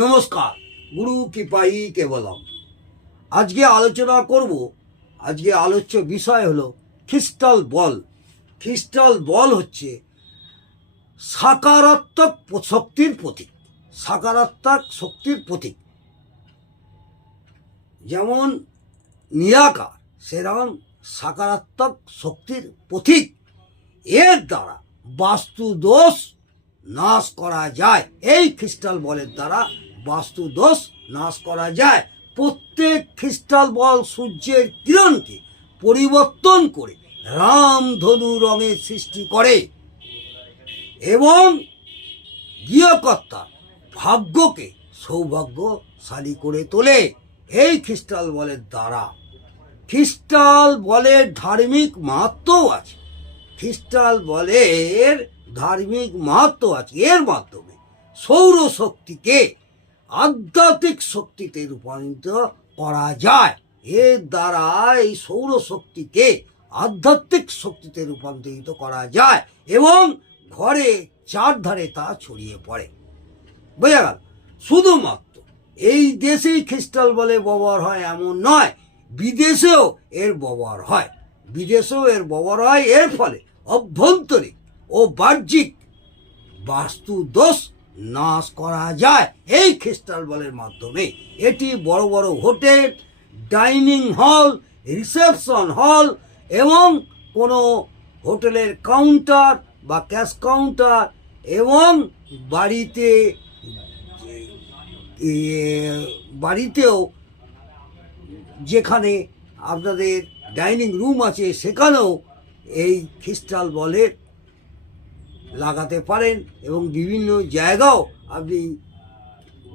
নমস্কার, গুরু কৃপাই কেবলম। আজকে আলোচনা করব। আজকে আলোচ্য বিষয় হলো ক্রিস্টাল বল। ক্রিস্টাল বল হচ্ছে সাকারাত্মক শক্তির প্রতীক। সাকারাত্মক শক্তির প্রতীক, যেমন নিরাকার, সেরকম সাকারাত্মক শক্তির প্রতীক। এর দ্বারা বাস্তু দোষ নাশ করা যায়। এই ক্রিস্টাল বলের দ্বারা বাস্তু দোষ নাশ করা যায়। প্রত্যেক ক্রিস্টাল বল সূর্যের কিরণকে পরিবর্তন করে রামধনু রঙের সৃষ্টি করে এবং গৃহকর্তার ভাগ্যকে সৌভাগ্যশালী করে তোলে এই ক্রিস্টাল বলের দ্বারা। ক্রিস্টাল বলের ধার্মিক মাহাত্ম্যও আছে। ক্রিস্টাল বলের ধার্মিক মাহাত্ম্য আছে। এর মাধ্যমে সৌরশক্তিকে আধ্যাত্মিক শক্তিতে রূপান্তরিত করা যায়। এর দ্বারা এই সৌরশক্তিকে আধ্যাত্মিক শক্তিতে রূপান্তরিত করা যায় এবং ঘরে চারধারে তা ছড়িয়ে পড়ে। বোঝা গেল? শুধুমাত্র এই দেশেই ক্রিস্টাল বলে ব্যবহার হয় এমন নয়, বিদেশেও এর ব্যবহার হয়। বিদেশেও এর ব্যবহার হয়। এর ফলে অভ্যন্তরীণ ও বাহ্যিক বাস্তু দোষ নাশ করা যায় এই ক্রিস্টাল বলের মাধ্যমে। এটি বড় বড় হোটেল, ডাইনিং হল, রিসেপশন হল এবং কোনো হোটেলের কাউন্টার বা ক্যাশ কাউন্টার এবং বাড়িতেও যেখানে আপনাদের ডাইনিং রুম আছে সেখানেও এই ক্রিস্টাল বলের লাগাতে পারেন এবং বিভিন্ন জায়গাও আপনি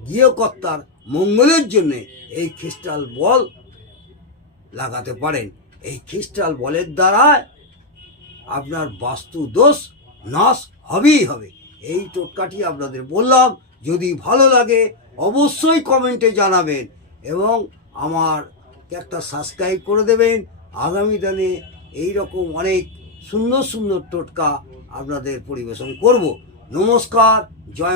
গৃহকর্তার মঙ্গলের জন্য এই ক্রিস্টাল বল লাগাতে পারেন। এই ক্রিস্টাল বলের দ্বারা আপনার বাস্তু দোষ নাশ হবেই হবে। এই টোটকাটি আপনাদের বললাম। যদি ভালো লাগে অবশ্যই কমেন্টে জানাবেন এবং আমার একটা সাবস্ক্রাইব করে দেবেন। আগামী দিনে এইরকম অনেক সুন্দর সুন্দর টোটকা আপনাদের পরিবেশন করব। নমস্কার, জয়।